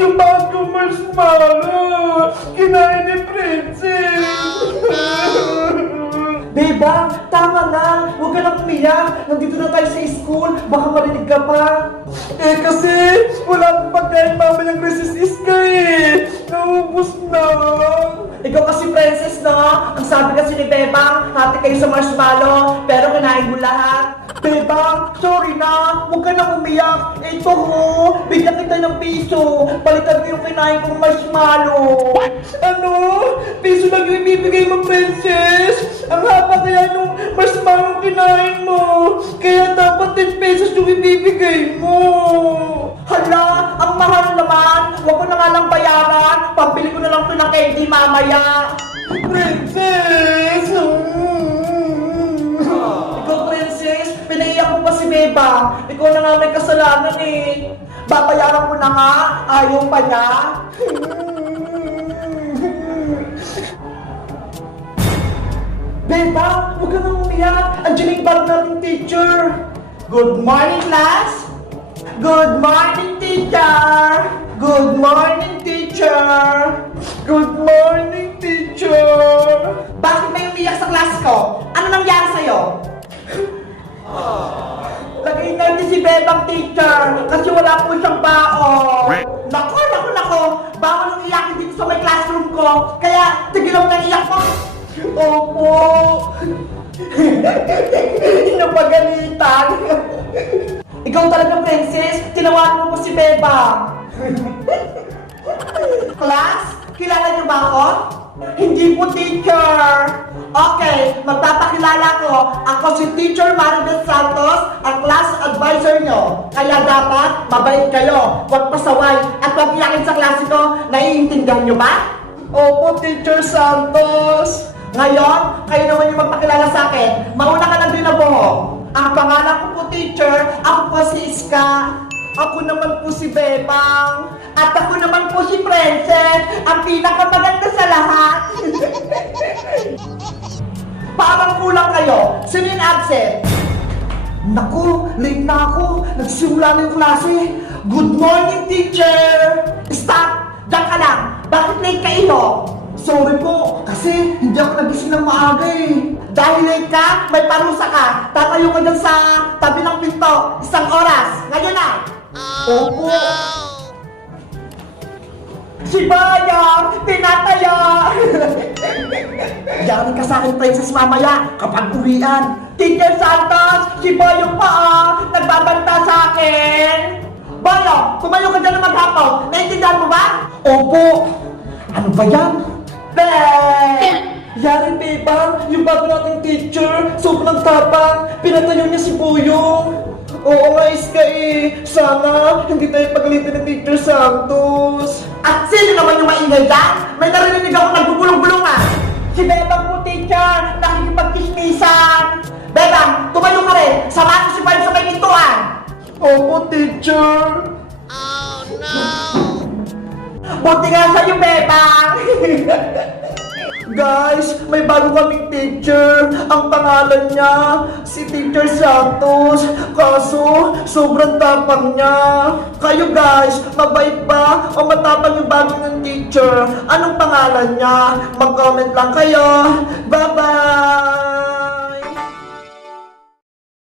Yung bagong marshmallow! Kinain ni Princess! Bebang, tama na. Huwag ka nang umiyak. Nandito na tayo sa school. Baka marinig ka pa. eh kasi wala akong pagkain mamayang Christmas Iska eh! Naubos na! Ikaw kasi princess, no? Ang sabi kasi ni Bebang, hati kayo sa marshmallow, pero kinain mo lahat. Bebang, sorry na. Huwag ka nang umiyak. Ito mo, bigyan kita ng piso. Palitan mo yung kinain kong marshmallow. Ano? Piso lang yung ibibigay mo, Princess! Ang haba kaya nung marshmallow kinain mo! Kaya dapat 10 pesos yung ibibigay mo! Hala, ang mahal naman. Huwag ko na nga lang bayaran. Pambili ko na lang ito ng candy mamaya. Princess! Beba. Ikaw na nga may kasalanan eh. Babayaran ko na nga, ayaw pa niya. Beba, huwag ka nang umiyak. Andiyan yung bag nating teacher. Good morning, class. Good morning, teacher. Good morning, teacher. Good morning, teacher! Bakit may umiyak sa class ko? Ano nangyari sa'yo? Lagay si Bebang teacher kasi wala po siyang baon. Nako, nako, nako. Bawal ang iyakin dito sa may classroom ko. Kaya, tigilan mo na iyak mo. Opo. Napagalitan. Ikaw talaga, princess. Tinawagan mo po si Bebang. Class, kilala niyo ba ako? Hindi po, teacher. Okay, magpapakilala ko. Ako si Teacher Maribel Santos, ang class advisor nyo. Kaya dapat, mabait kayo. Huwag pasaway at huwag iyakin sa klase ko. Naiintindihan nyo ba? Opo, Teacher Santos! Ngayon, kayo naman yung magpakilala sa akin. Mauna ka lang din na buhok. Ang pangalan ko po, teacher, ako po si Iska. Ako naman po si Bebang. At ako naman po si Princess, ang pinakamaganda sa lahat. Absent? Naku, late na ako. Nagsimula na yung klase. Good morning, teacher! Stop! Diyan ka lang. Bakit late kayo? Sorry po, kasi hindi ako nagising ng maaga eh. Dahil late ka, may parusa ka. Tatayo ka dyan sa tabi ng pinto. Isang oras. Ngayon na. Opo. Si Bayang, tinataya! Yari ka sa akin, Princess, mamaya kapag uwian. Teacher Santos, si Bayang pa ah, nagbabanta sa akin. Bayang, tumayo ka dyan na maghapon. Naintindihan mo ba? Opo. Ano ba yan? Be! Yari, Bebang, yung bago nating teacher, sobrang tapang, pinatayo niya si Buyong. Oo nga, Iska eh. Sana hindi tayo pagalitan ng Teacher Santos. At sino naman yung maingay dyan? May narinig Nakikipagkismisan. Bebang, tumayo ka rin. Samahan ko si Barb sa may pintuan. Opo, Teacher! Buti nga sa'yo, Bebang. Guys, may bago kaming teacher. Ang pangalan niya, si Teacher Santos. Sobrang tapang niya. Kayo guys, mabait ba o matapang yung bago ng teacher? Anong pangalan niya? Mag-comment lang kayo. Bye-bye!